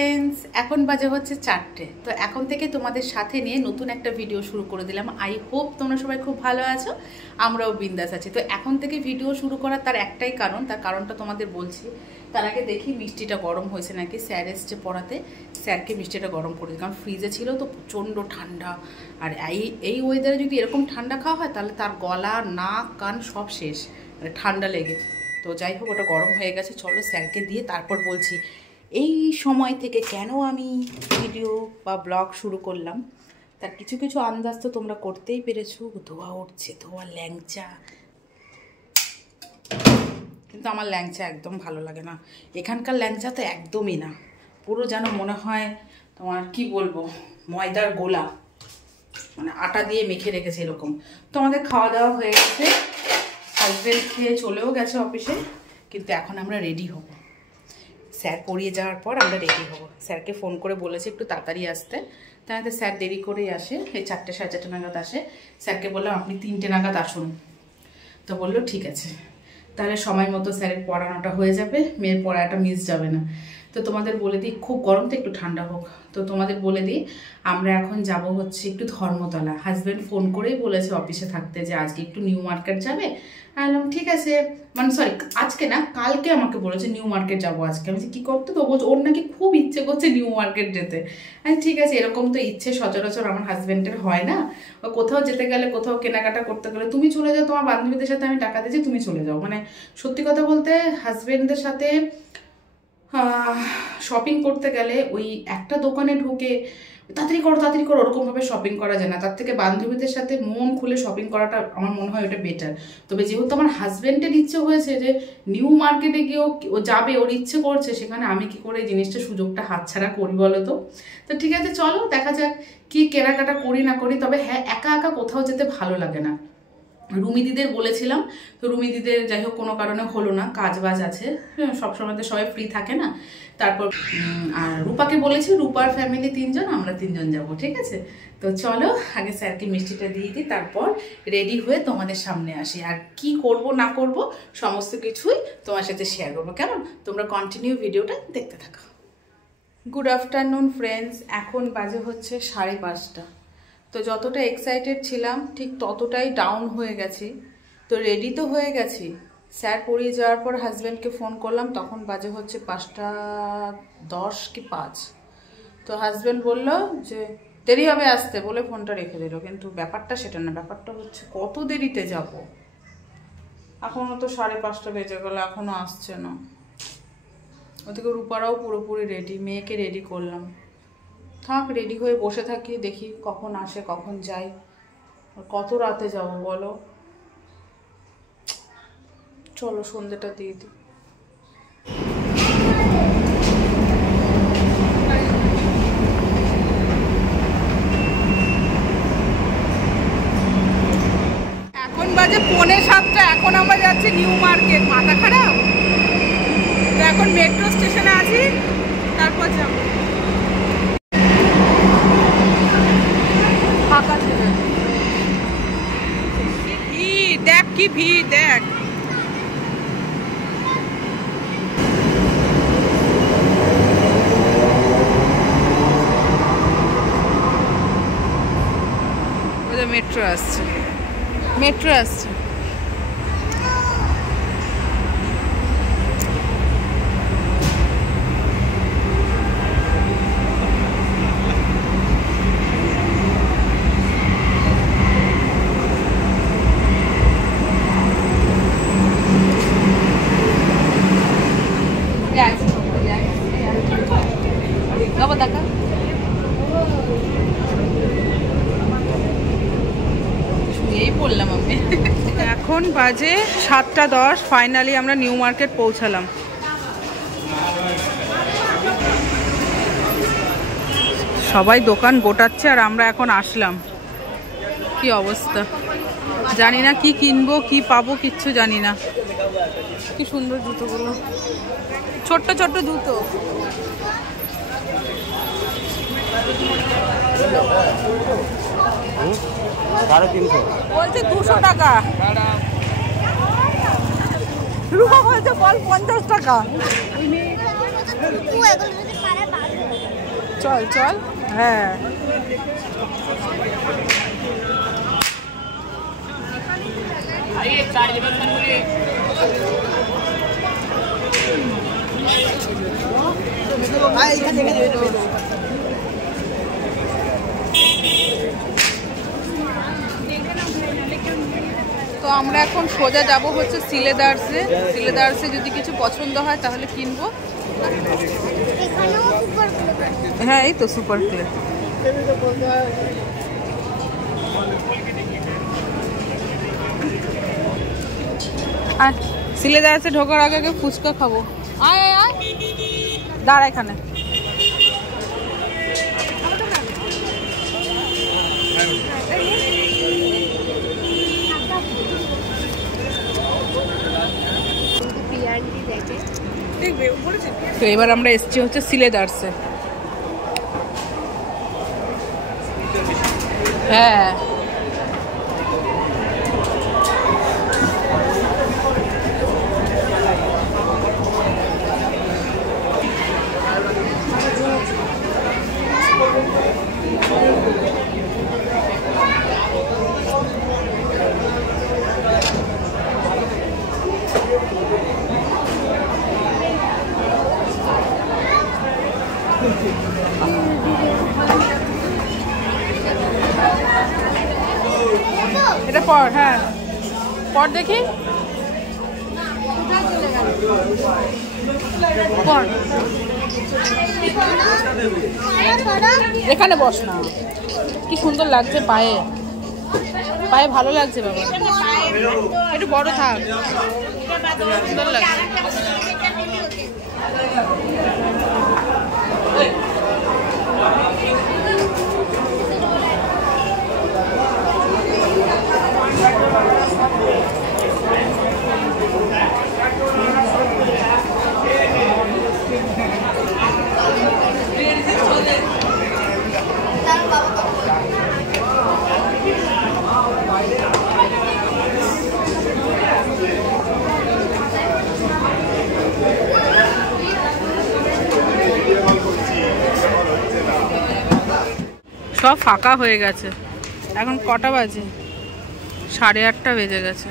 Friends, এখন বাজে হচ্ছে 4টে। তো এখন থেকে তোমাদের সাথে নিয়ে নতুন একটা ভিডিও শুরু করে দিলাম। আই হোপ তোমরা সবাই খুব ভালো আছো, আমরাও বিন্দাস আছি। তো এখন থেকে ভিডিও শুরু করার তার একটাই কারণ, তার কারণটা তোমাদের বলছি। তার আগে দেখি মিষ্টিটা গরম হয়েছে নাকি। স্যার এসছে পড়াতে, স্যারকে মিষ্টিটা গরম করে দিই, কারণ ফ্রিজে ছিল তো প্রচণ্ড ঠান্ডা। আর এই ওয়েদারে যদি এরকম ঠান্ডা খাওয়া হয় তাহলে তার গলা, নাক, কান সব শেষ, মানে ঠান্ডা লেগে। তো যাই হোক, ওটা গরম হয়ে গেছে, চলো স্যারকে দিয়ে তারপর বলছি এই সময় থেকে কেন আমি ভিডিও বা ব্লগ শুরু করলাম। তার কিছু কিছু আন্দাজ তো তোমরা করতেই পেরেছো। ধোয়া উঠছে, ধোয়া ল্যাংচা, কিন্তু আমার ল্যাংচা একদম ভালো লাগে না। এখানকার ল্যাংচা তো একদমই না, পুরো যেন মনে হয় তোমার কি বলবো, ময়দার গোলা, মানে আটা দিয়ে মেখে রেখেছে এরকম। তো আমাদের খাওয়া দাওয়া হয়ে গেছে, হাজব্যান্ড খেয়ে চলেও গেছে অফিসে, কিন্তু এখন আমরা রেডি হব। স্যার পড়িয়ে যাওয়ার পর আমরা রেডি হব। স্যারকে ফোন করে বলেছি একটু তাড়াতাড়ি আসতে, তাহলে স্যার দেরি করেই আসে, এই 4টে সাড়ে 4টে নাগাদ আসে। স্যারকে বললাম আপনি 3টে নাগাদ আসুন, তো বললো ঠিক আছে। তাহলে সময় মতো স্যারের পড়ানোটা হয়ে যাবে, মেয়ের পড়াটা মিস যাবে না। তো তোমাদের বলে দিই, খুব গরম তো একটু ঠান্ডা হোক, তো তোমাদের বলে দিই আমরা এখন যাব হচ্ছে একটু ধর্মতলা। হাজব্যান্ড ফোন করেই বলেছে অফিসে থাকতে যে আজকে একটু নিউ মার্কেট যাবে। বললাম ঠিক আছে, মানে সরি আজকে না, কালকে আমাকে বলেছে নিউ মার্কেট যাবো আজকে। আমি কী করতে, তো বলছে ওর নাকি খুব ইচ্ছে করছে নিউ মার্কেট যেতে। আমি ঠিক আছে, এরকম তো ইচ্ছে সচরাচর আমার হাজব্যান্ডের হয় না। কোথাও যেতে গেলে, কোথাও কেনাকাটা করতে গেলে তুমি চলে যাও, তোমার বান্ধবীদের সাথে আমি টাকা দিয়েছি তুমি চলে যাও। মানে সত্যি কথা বলতে হাজব্যান্ডের সাথে শপিং করতে গেলে ওই একটা দোকানে ঢুকে তাড়াতাড়ি করো ওরকমভাবে শপিং করা যায় না। তার থেকে বান্ধবীদের সাথে মন খুলে শপিং করাটা আমার মনে হয় ওটা বেটার। তবে যেহেতু আমার হাজব্যান্ডের ইচ্ছে হয়েছে যে নিউ মার্কেটে গিয়েও ও যাবে, ওর ইচ্ছে করছে, সেখানে আমি কি করে এই জিনিসটা সুযোগটা হাতছাড়া করি বলো তো। তো ঠিক আছে, চলো দেখা যাক কি কেনাকাটা করি না করি। তবে হ্যাঁ, একা একা কোথাও যেতে ভালো লাগে না। রুমি দিদের বলেছিলাম, তো রুমি দিদের যাই হোক কোনো কারণে হলো না, কাজ বাজ আছে, সবসময় তো সবাই ফ্রি থাকে না। তারপর আর রূপাকে বলেছি, রূপার ফ্যামিলি 3জন, আমরা 3জন যাবো, ঠিক আছে। তো চলো আগে স্যারকে মিষ্টিটা দিয়ে দিই, তারপর রেডি হয়ে তোমাদের সামনে আসি। আর কি করব না করব সমস্ত কিছুই তোমার সাথে শেয়ার করবো, কেমন? তোমরা কন্টিনিউ ভিডিওটা দেখতে থাকো। গুড আফটারনুন ফ্রেন্ডস, এখন বাজে হচ্ছে 5:30। তো যতটা এক্সাইটেড ছিলাম ঠিক ততটাই ডাউন হয়ে গেছি। তো রেডি তো হয়ে গেছি, স্যার পড়িয়ে যাওয়ার পর হাজব্যান্ডকে ফোন করলাম, তখন বাজে হচ্ছে 5:10 কি 5। তো হাজব্যান্ড বলল যে দেরি হবে আসতে, বলে ফোনটা রেখে দিল। কিন্তু ব্যাপারটা সেটা না, ব্যাপারটা হচ্ছে কত দেরিতে যাব। এখনও তো 5:30 বেজে গেল, এখনও আসছে না। ওদিকে রূপারাও পুরোপুরি রেডি, মেয়েকে রেডি করলাম। থাক, রেডি হয়ে বসে থাকি, দেখি কখন আসে কখন যাই। কত রাতে যাব বলো, চলো সন্ধ্যেটা দিয়ে দিই। এখন বাজে 6:45, এখন আমরা যাচ্ছি নিউ মার্কেট। মাথা খারাপ তো, এখন মেট্রো স্টেশনে আছি, তারপর যাবো। দেখ কি ভিড়, দেখ। মেট্রো আসছে, মেট্রো আসছে। এখন বাজে 7:10, ফাইনালি আমরা নিউ মার্কেট পৌঁছালাম। সবাই দোকান গোটাচ্ছে আর আমরা এখন আসলাম। কি অবস্থা, জানি না কি কিনবো কি পাবো, কিচ্ছু জানি না। কি সুন্দর জুতোগুলো, ছোট্ট ছোট্ট জুতো। বলছে 200 টাকা, রূপা বলছে বল 50 টাকা। চল চল। হ্যাঁ তো আমরা এখন সোজা যাব হচ্ছে সিলেদার্সে। সিলেদার্সে যদি কিছু পছন্দ হয় তাহলে কিনবো। হ্যাঁ এই তো সুপার প্লে। আর সিলেদার্সে ঢোকার আগে আগে ফুচকা খাবো। আয় আয় আয়, দাঁড়া এখানে। তো এবার আমরা এসছি হচ্ছে সিলেদার্সে। হ্যাঁ এটা পর, হ্যাঁ পর দেখি পর। এখানে বস না, কি সুন্দর লাগছে পায়ে, পায়ে ভালো লাগছে বাবা। একটু বড় থাক, সুন্দর লাগছে। সব ফাঁকা হয়ে গেছে। এখন কটা বাজে? 8:30 বেজে গেছে।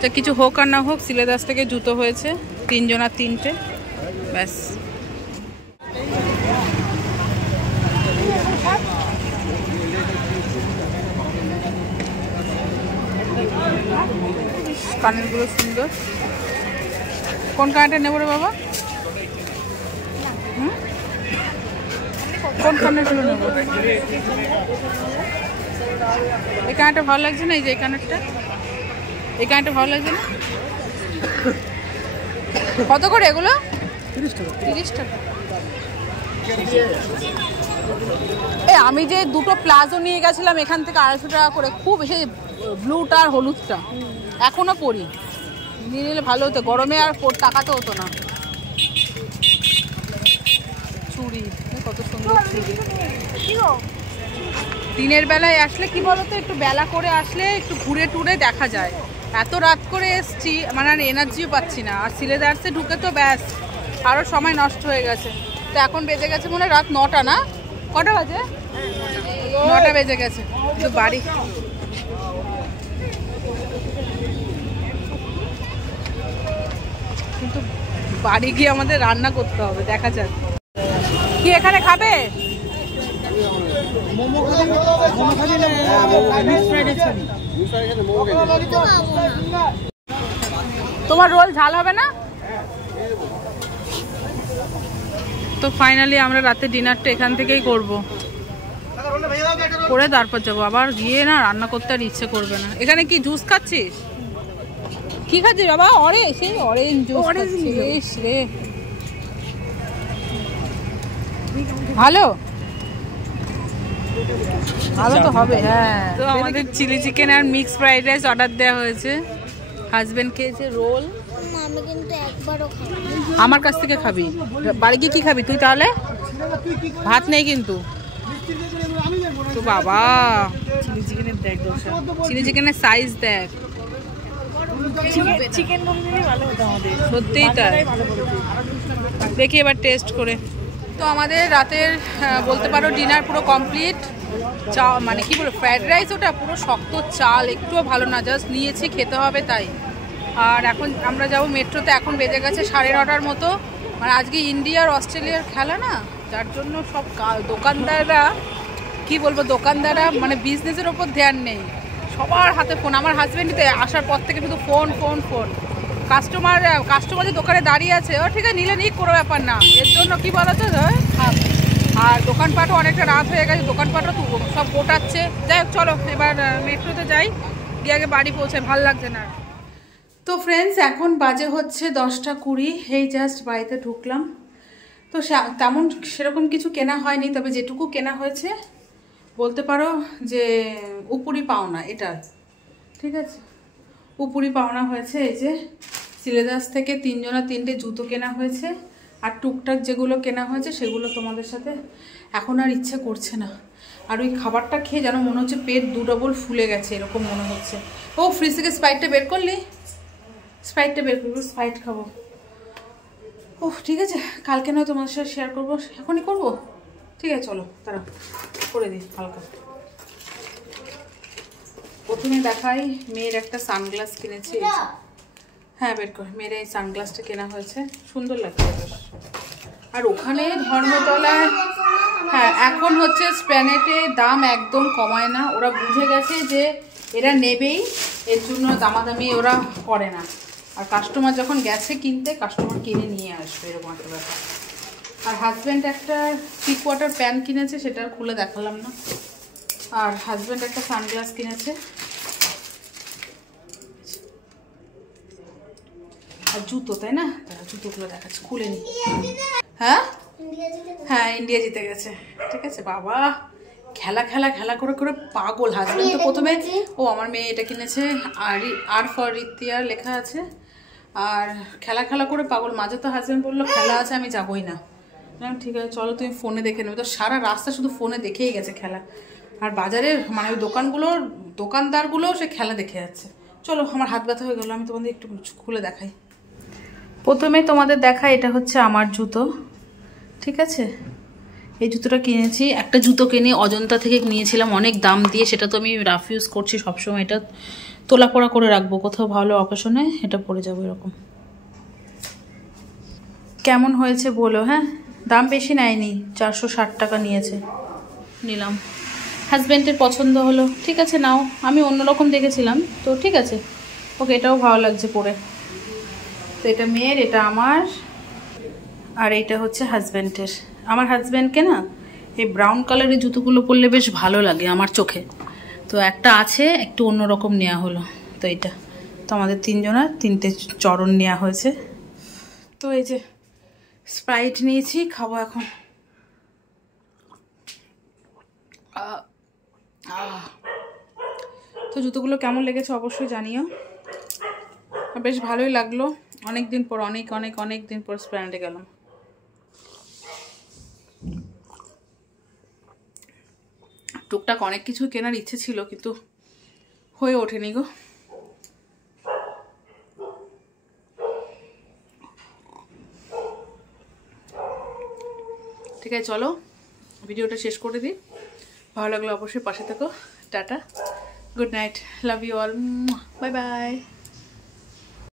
তা কিছু হোক আর না হোক, সিলেদার্স থেকে জুতো হয়েছে 3 জনার 3টে, ব্যাস। কানেরগুলো সুন্দর। কোন কানেরটা নেবো রে বাবা? কোন কানেরগুলো নেবো? এই কানেরটা ভালো লাগছে না? এই যে এই কানেরটা, এই কানেরটা ভালো লাগছে না? কত করে এগুলো? 30 টাকা। এই আমি যে দুটো প্লাজো নিয়ে গেছিলাম এখান থেকে 250 টাকা করে, খুব এসে ব্লুটা আর হলুদটা এখনো পরি, নিয়ে নিলে ভালো হতো, গরমে আর টাকাতে হতো না। চুড়ি কত সুন্দর চুড়ি। দিনের বেলায় আসলে কি বলতো, একটু বেলা করে আসলে একটু ঘুরে টুরে দেখা যায়। এত রাত করে এসছি, মানে আর এনার্জিও পাচ্ছি না। আর সিলেদার্সে ঢুকে তো ব্যাস আরও সময় নষ্ট হয়ে গেছে। তো এখন বেজে গেছে মনে হয় রাত 9টা, না কটা বাজে? 9টা বেজে গেছে। তো বাড়ি কিন্তু বাড়ি গিয়ে আমাদের রান্না করতে হবে, দেখা যাক। কি এখানে খাবে? তোমার রোল ঝাল হবে না? তো ফাইনালি আমরা রাতে ডিনারটা এখান থেকেই করব, করে তারপর যাবো। আবার গিয়ে না রান্না করতে আর ইচ্ছে করবে না। এখানে কি জুস খাচ্ছিস? কি খাচ্ছিস বাবা? সেই অরেঞ্জ জুস খাচ্ছিস রে? ভালো ভালো তো হবে। হ্যাঁ, তো আমাদের চিলি চিকেন আর মিক্স ফ্রাইড রাইস অর্ডার দেওয়া হয়েছে। হাজবেন্ড খেয়েছে রোল। আমার কাছ থেকে খাবি? বাড়ি গিয়ে কি খাবি তুই তাহলে? ভাত নেই কিন্তু। তো বাবা চিলি চিকেনের দেখ, চিলি চিকেনের সাইজ দেখ, সত্যিই তাই। দেখি এবার টেস্ট করে। তো আমাদের রাতের বলতে পারো ডিনার পুরো কমপ্লিট। চা মানে কি বলবো, ফ্রাইড রাইস ওটা পুরো শক্ত, চাল একটুও ভালো না, জাস্ট নিয়েছি, খেতে হবে তাই। আর এখন আমরা যাবো মেট্রোতে, এখন বেজে গেছে 9:30 মতো। মানে আজকে ইন্ডিয়া আর অস্ট্রেলিয়ার খেলা না, যার জন্য সব দোকানদাররা কি বলবো, দোকানদাররা মানে বিজনেসের ওপর ধ্যান নেই, সবার হাতে ফোন। আমার হাজব্যান্ড আসার পর থেকে শুধু ফোন ফোন ফোন। কাস্টমার যে দোকানে দাঁড়িয়ে আছে, ও ঠিক আছে নিলে নিক, কোনো ব্যাপার না, এর জন্য কি বলতো। আর দোকানপাটও অনেকটা রাত হয়ে গেছে, দোকানপাটও সব গোটাচ্ছে। যাই হোক চলো এবার মেট্রোতে যাই, গিয়ে আগে বাড়ি পৌঁছে, ভাল লাগছে না। তো ফ্রেন্ডস এখন বাজে হচ্ছে 10:20, এই জাস্ট বাড়িতে ঢুকলাম। তো তেমন সেরকম কিছু কেনা হয়নি, তবে যেটুকু কেনা হয়েছে বলতে পারো যে উপরি পাওনা এটা, ঠিক আছে, উপরি পাওনা হয়েছে। এই যে সিলেদাস থেকে 3 জনা 3টে জুতো কেনা হয়েছে, আর টুকটাক যেগুলো কেনা হয়েছে সেগুলো তোমাদের সাথে এখন আর ইচ্ছে করছে না। আর ওই খাবারটা খেয়ে যেন মনে হচ্ছে পেট 2 ডবল ফুলে গেছে, এরকম মনে হচ্ছে। ও ফ্রিজ থেকে স্প্রাইটটা বের করলি? স্প্রাইটটা বের করবো, স্প্রাইট খাবো। ও ঠিক আছে, কালকে নয় তোমার সাথে শেয়ার করবো, এখনই করবো, ঠিক আছে চলো তারা করে দিই হালকা। প্রথমে দেখাই মেয়ের একটা সানগ্লাস কিনেছি। হ্যাঁ বের কর, মেয়ের এই সানগ্লাসটা কেনা হয়েছে, সুন্দর লাগছে বেশ। আর ওখানে ধর্মতলায়, হ্যাঁ এখন হচ্ছে স্প্ল্যানেটে দাম একদম কমায় না, ওরা বুঝে গেছে যে এরা নেবেই, এর জন্য দামাদামি ওরা করে না। আর কাস্টমার যখন গেছে কিনতে, কাস্টমার কিনে নিয়ে আসবে, এরকম একটা ব্যাপার। আর হাজব্যান্ড একটা 3/4 প্যান্ট কিনেছে, সেটা খুলে দেখালাম না। আর হাজব্যান্ড একটা সানগ্লাস কিনেছে। আর জুতো, তাই না, তারা জুতোগুলো দেখাচ্ছে, খুলে নি। হ্যাঁ হ্যাঁ ইন্ডিয়া জিতে গেছে, ঠিক আছে। বাবা খেলা খেলা খেলা করে করে পাগল হাজব্যান্ড। তো প্রথমে ও আমার মেয়ে এটা কিনেছে, আর ফর রিতিয়ার লেখা আছে। আর খেলা খেলা করে পাগল। মাঝে তো হাজব্যান্ড বললো খেলা আছে, আমি যাবোই না। ঠিক আছে চলো তুমি ফোনে দেখে নেবে। তো সারা রাস্তা শুধু ফোনে দেখেই গেছে খেলা। আর বাজারের মানে ওই দোকানদারগুলোও সে খেলা দেখে যাচ্ছে। চলো আমার হাত ব্যথা হয়ে গেলো, আমি তোমাদের একটু খুলে দেখাই। প্রথমে তোমাদের দেখা, এটা হচ্ছে আমার জুতো, ঠিক আছে। এই জুতোটা কিনেছি, একটা জুতো কিনে অজন্তা থেকে নিয়েছিলাম অনেক দাম দিয়ে, সেটা তো আমি রাফ ইউজ করছি সবসময়। এটা তোলা পড়া করে রাখবো, কোথাও ভালো অকেশনে এটা পরে যাবো এরকম। কেমন হয়েছে বলো। হ্যাঁ দাম বেশি নেয়নি, 460 টাকা নিয়েছে, নিলাম। হাজব্যান্ডের পছন্দ হলো, ঠিক আছে নাও। আমি অন্যরকম দেখেছিলাম, তো ঠিক আছে ওকে, এটাও ভালো লাগছে পরে। তো এটা মেয়ের, এটা আমার, আর এইটা হচ্ছে হাজব্যান্ডের। আমার হাজব্যান্ডকে না এই ব্রাউন কালারের জুতোগুলো পরলে বেশ ভালো লাগে আমার চোখে, তো একটা আছে একটু অন্যরকম নেওয়া হলো। তো এইটা তো আমাদের 3 জনের 3টে চরণ নেওয়া হয়েছে। তো এই যে স্প্রাইট নিয়েছি, খাবো এখন। তো জুতোগুলো কেমন লেগেছে অবশ্যই জানিও, বেশ ভালোই লাগলো। অনেক দিন পর, অনেক দিন পর স্প্ল্যানেডে গেলাম। টুকটাক অনেক কিছু কেনার ইচ্ছে ছিল, কিন্তু হয়ে ওঠেনি গো। ঠিক আছে চলো ভিডিওটা শেষ করে দিই। ভালো লাগলো অবশ্যই পাশে থেকো। Tata, good night, love you all, bye by.